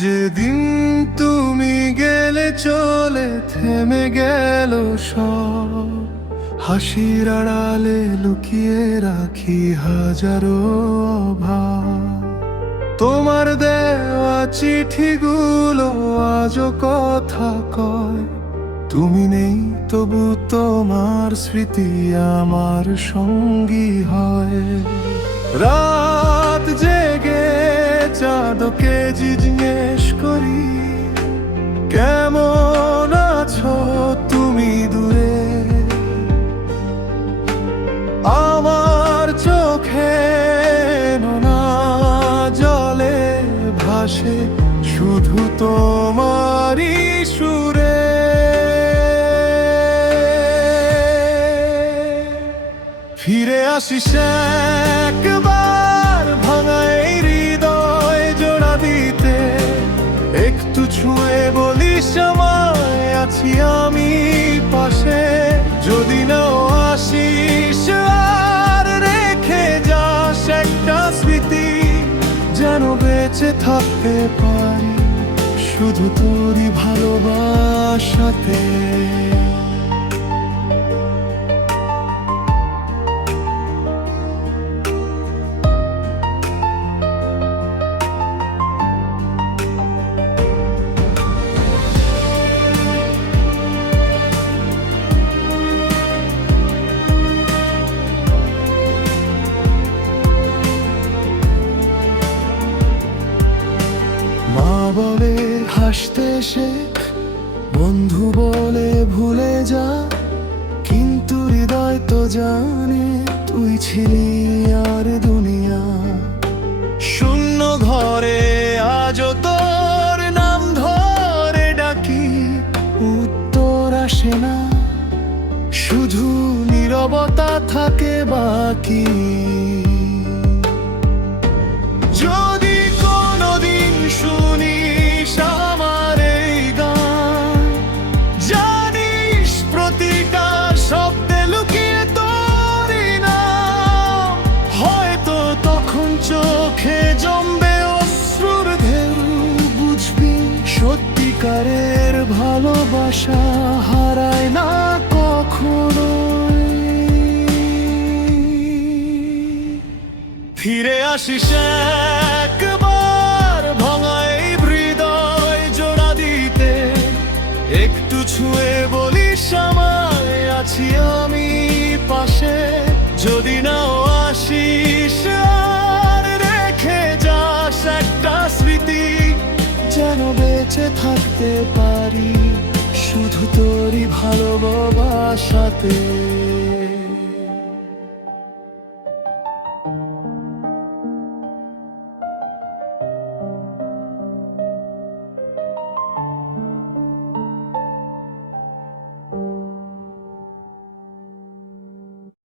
যেদিন তুমি গেলে চলে থেমে গেল সব, হাসির আড়ালে লুকিয়ে রাখি হাজারো অভাব। তোমার দেওয়া চিঠিগুলো আজও কথা কয়, তুমি নেই তবু তোমার স্মৃতি আমার সঙ্গী হয়। রাত জেগে চাঁদকে জিজ্ঞেস করি, কেমন আছো তুমি দূরে। আমার চোখে নোনা জলে ভাসে শুধু তোমারই সুরে। ফিরে আসিস একবার, ভাঙা এই হৃদয় জোড়া দিতে। একটু ছুঁয়ে বলিস আমায় আছি আমি পাশে। যদি নাও আসিস আর রেখে যাস একটা স্মৃতি, যেন বেঁচে থাকতে পারি শুধু তোরই ভালোবাসাতে। মা বলে হাসতে শেখ, বন্ধু বলে ভুলে যা, কিন্তু হৃদয় তো জানে তুই ছিলি আর দুনিয়া। শূন্য ঘরে আজও তোর নাম ধরে ডাকি, উত্তর আসে না, শুধু নীরবতা থাকে বাকি। যদি কোনোদিন শুনিস আমার এই গান, জানিস প্রতিটা শব্দে লুকিয়ে তোরই নাম। হয়তো তখন চোখে জমবে অশ্রুর ঢেউ, বুঝবি সত্যিকারের ভালোবাসা হারায় না কখনো। ফিরে আসিস একবার, ভাঙা এই হৃদয় জোড়া দিতে। একটু ছুঁয়ে বলিস আমায় আছি আমি পাশে। যদি নাও আসিস আর রেখে যাস একটা স্মৃতি, যেন বেঁচে থাকতে পারি শুধু তোরই ভালোবাসাতে।